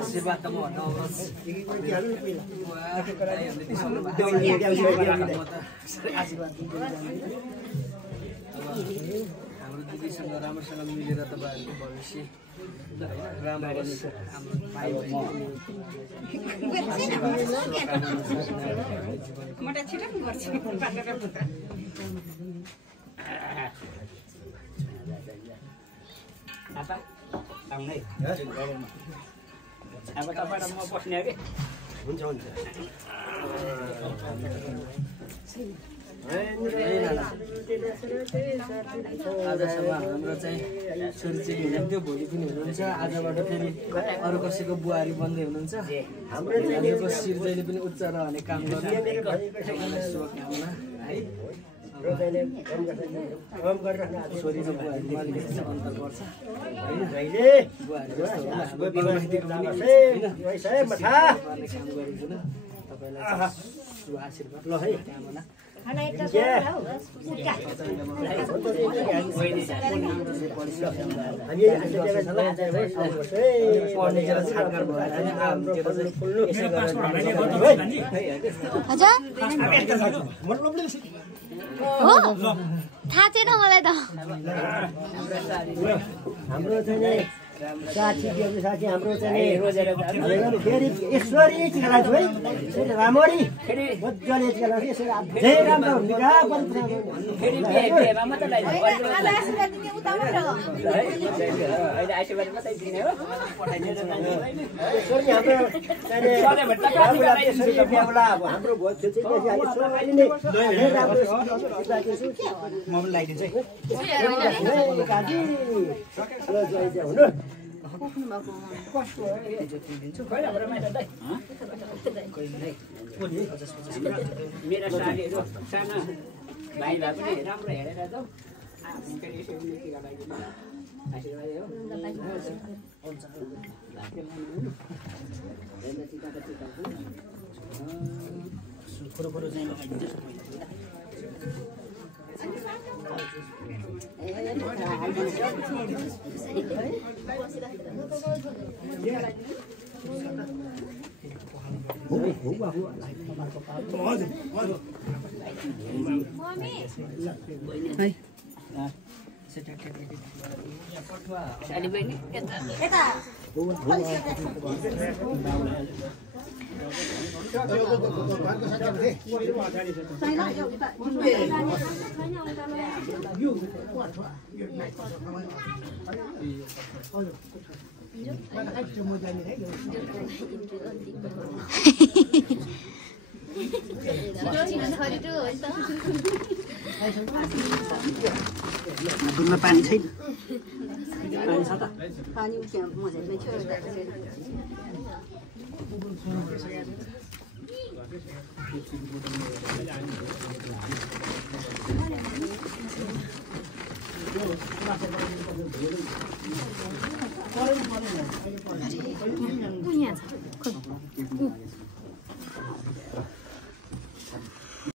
आशीर्वाद त म हाम्रो दिदीसँग राम्रोसँग मिलेर तपाईहरुको भविष्य राम्रो होस् हाम्रो भाइ मोटा छिटो गर्छु apa आउने अब तपाईहरु म बस्ने हो के हुन्छ हुन्छ आजसम्म हाम्रो चाहिँ छोरीचेली हुनुहुन्थ्यो भोलि पनि हुनुहुन्छ आजबाट फेरि अरू कसैको बुहारी बन्दै हुनुहुन्छ हाम्रो शिर जहिले पनि उच्च रहने काम गर्नु शुभकामना है छोरी र बुहारीमा अलिकति चाहिँ अन्तर पर्छ काम गरिदिनु तपाईँलाई शुभ आशीर्वाद ल है कामना थाहा छैन मलाई त हाम्रो चाहिँ साथी साथी हाम्रो चाहिँ फेरि ईश्वरी चिकला छु है रामरी मजाले चिकला धेरै राम्रो हुन्छ हाम्रो भोज म पनि लगाइदिन्छु हुनु मेरो साथीहरु साना भाइ भए पनि राम्रो हेरेर जाऊ साडी बहिनी यता दुधमा पानी छैन पानी छ त पानी उठ्यो मजाले थियो